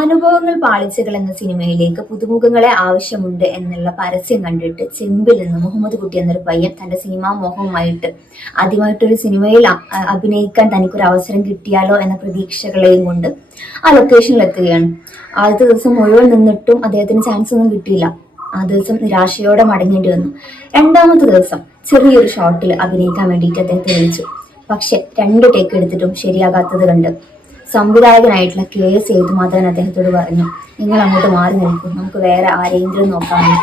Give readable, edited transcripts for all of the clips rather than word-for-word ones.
അനുഭവങ്ങൾ പാളിച്ചകൾ എന്ന സിനിമയിലേക്ക് പുതുമുഖങ്ങളെ ആവശ്യമുണ്ട് എന്നുള്ള പരസ്യം കണ്ടിട്ട് ചെമ്പിൽ നിന്ന് മുഹമ്മദ് കുട്ടി എന്നൊരു പയ്യൻ തന്റെ സിനിമാ മോഹവുമായിട്ട് ആദ്യമായിട്ടൊരു സിനിമയിൽ അഭിനയിക്കാൻ തനിക്കൊരു അവസരം കിട്ടിയാലോ എന്ന പ്രതീക്ഷകളെയും കൊണ്ട് ആ ലൊക്കേഷനിൽ എത്തുകയാണ്. ആദ്യത്തെ ദിവസം മുഴുവൻ നിന്നിട്ടും അദ്ദേഹത്തിന് ചാൻസ് ഒന്നും കിട്ടിയില്ല. ആ ദിവസം നിരാശയോടെ മടങ്ങേണ്ടി വന്നു. രണ്ടാമത്തെ ദിവസം ചെറിയൊരു ഷോട്ടിൽ അഭിനയിക്കാൻ വേണ്ടിയിട്ട് അദ്ദേഹത്തെ വിളിച്ചു. പക്ഷെ 2 ടേക്ക് എടുത്തിട്ടും ശരിയാകാത്തത് കണ്ട് സംവിധായകനായിട്ടുള്ള KS സേതുമാധവൻ അദ്ദേഹത്തോട് പറഞ്ഞു, നിങ്ങൾ അങ്ങോട്ട് മാറി നിൽക്കും, നമുക്ക് വേറെ ആരെങ്കിലും നോക്കാമെന്ന്.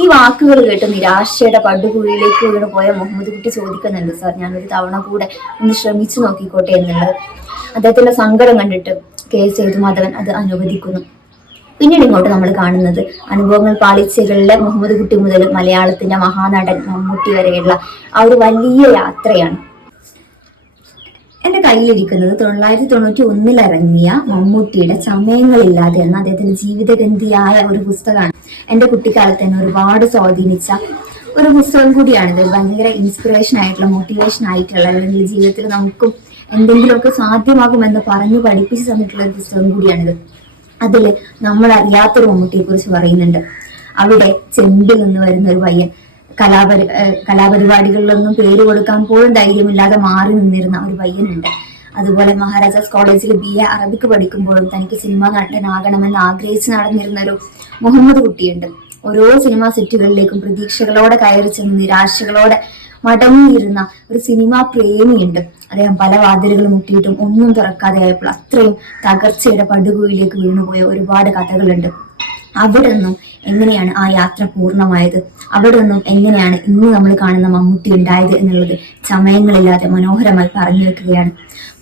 ഈ വാക്കുകൾ കേട്ട് നിരാശയുടെ പടുകുഴിയിലേക്ക് വീണ് പോയ മുഹമ്മദ് കുട്ടി ചോദിക്കുന്നുണ്ട്, സാർ ഞാനൊരു തവണ കൂടെ ഒന്ന് ശ്രമിച്ചു നോക്കിക്കോട്ടെ എന്നുള്ളത്. അദ്ദേഹത്തിന്റെ സങ്കടം കണ്ടിട്ട് KS സേതുമാധവൻ അത് അനുവദിക്കുന്നു. പിന്നീട് ഇങ്ങോട്ട് നമ്മൾ കാണുന്നത് അനുഭവങ്ങൾ പാളിച്ചകളിലെ മുഹമ്മദ് കുട്ടി മുതൽ മലയാളത്തിന്റെ മഹാനടൻ മമ്മൂട്ടി വരെയുള്ള ആ ഒരു വലിയ യാത്രയാണ്. എന്റെ കയ്യിലിരിക്കുന്നത് 1991 ഇറങ്ങിയ മമ്മൂട്ടിയുടെ ചമയങ്ങളില്ലാതെ എന്ന അദ്ദേഹത്തിന്റെ ജീവിതഗന്ധിയായ ഒരു പുസ്തകമാണ്. എന്റെ കുട്ടിക്കാലത്ത് തന്നെ ഒരുപാട് സ്വാധീനിച്ച ഒരു പുസ്തകം കൂടിയാണിത്. ഭയങ്കര ഇൻസ്പിറേഷൻ ആയിട്ടുള്ള, മോട്ടിവേഷൻ ആയിട്ടുള്ള, അല്ലെങ്കിൽ ജീവിതത്തിൽ നമുക്കും എന്തെങ്കിലുമൊക്കെ സാധ്യമാകുമെന്ന് പറഞ്ഞു പഠിപ്പിച്ചു തന്നിട്ടുള്ള ഒരു പുസ്തകം കൂടിയാണിത്. അതില് നമ്മൾ അറിയാത്തൊരു മമ്മൂട്ടിയെ കുറിച്ച് പറയുന്നുണ്ട്. അവിടെ ചെമ്പിൽ നിന്ന് വരുന്ന ഒരു പയ്യൻ കലാപരിപാടികളിലൊന്നും പേര് കൊടുക്കാൻ പോലും ധൈര്യമില്ലാതെ മാറി നിന്നിരുന്ന ഒരു പയ്യനുണ്ട്. അതുപോലെ മഹാരാജാസ് കോളേജിൽ BA അറബിക്ക് പഠിക്കുമ്പോഴും തനിക്ക് സിനിമാ നടനാകണമെന്ന് ആഗ്രഹിച്ച് നടന്നിരുന്ന ഒരു മുഹമ്മദ് കുട്ടിയുണ്ട്. ഓരോ സിനിമാ സെറ്റുകളിലേക്കും പ്രതീക്ഷകളോടെ കയറി ചെന്ന് നിരാശകളോടെ മടങ്ങിയിരുന്ന ഒരു സിനിമാ പ്രേമിയുണ്ട്. അദ്ദേഹം പല വാതിലുകൾ മുട്ടിയിട്ടും ഒന്നും തുറക്കാതെ ആയപ്പോൾ അത്രയും തകർച്ചയുടെ പടുകുഴിയിലേക്ക് വീണുപോയ ഒരുപാട് കഥകളുണ്ട്. അവിടെ നിന്നും എങ്ങനെയാണ് ആ യാത്ര പൂർണ്ണമായത്, അവിടെ നിന്നും എങ്ങനെയാണ് ഇന്ന് നമ്മൾ കാണുന്ന മമ്മൂട്ടി ഉണ്ടായത് എന്നുള്ളത് ചമയങ്ങളില്ലാതെ മനോഹരമായി പറഞ്ഞു വെക്കുകയാണ്.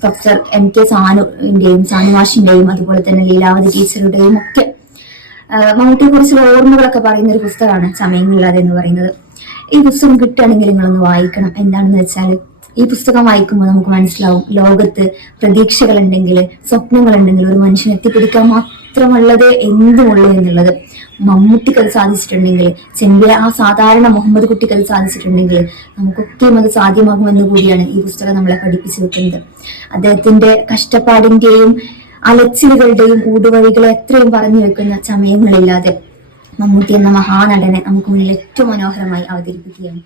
പ്രൊഫസർ MK സാനുവിന്റെയും സാനുമാഷിന്റെയും അതുപോലെ തന്നെ ലീലാവതി ടീച്ചറുടെയും ഒക്കെ മമ്മൂട്ടിയെ കുറിച്ചുള്ള ഓർമ്മകളൊക്കെ പറയുന്ന ഒരു പുസ്തകമാണ് ചമയങ്ങളില്ലാതെ എന്ന് പറയുന്നത്. ഈ പുസ്തകം കിട്ടുകയാണെങ്കിൽ നിങ്ങളൊന്ന് വായിക്കണം. എന്താണെന്ന് വെച്ചാൽ ഈ പുസ്തകം വായിക്കുമ്പോൾ നമുക്ക് മനസ്സിലാവും, ലോകത്ത് പ്രതീക്ഷകളുണ്ടെങ്കിൽ, സ്വപ്നങ്ങളുണ്ടെങ്കിൽ ഒരു മനുഷ്യനെ എത്തിപ്പിടിക്കാൻ മാത്രമുള്ളത് എന്തുമുള്ളൂ എന്നുള്ളത്. മമ്മൂട്ടിക്ക് അത് സാധിച്ചിട്ടുണ്ടെങ്കിൽ, ചെമ്പിലെ ആ സാധാരണ മുഹമ്മദ് കുട്ടിക്ക് അത് സാധിച്ചിട്ടുണ്ടെങ്കിൽ നമുക്കൊക്കെയും അത് സാധ്യമാകുമെന്ന് കൂടിയാണ് ഈ പുസ്തകം നമ്മളെ പഠിപ്പിച്ചു വെക്കുന്നത്. അദ്ദേഹത്തിന്റെ കഷ്ടപ്പാടിന്റെയും അലച്ചിലുകളുടെയും ഊടുവഴികളെ എത്രയും പറഞ്ഞു വെക്കുന്ന ചമയങ്ങളില്ലാതെ മമ്മൂട്ടി എന്ന മഹാനടനെ നമുക്ക് മുന്നിൽ ഏറ്റവും മനോഹരമായി അവതരിപ്പിക്കുകയാണ്.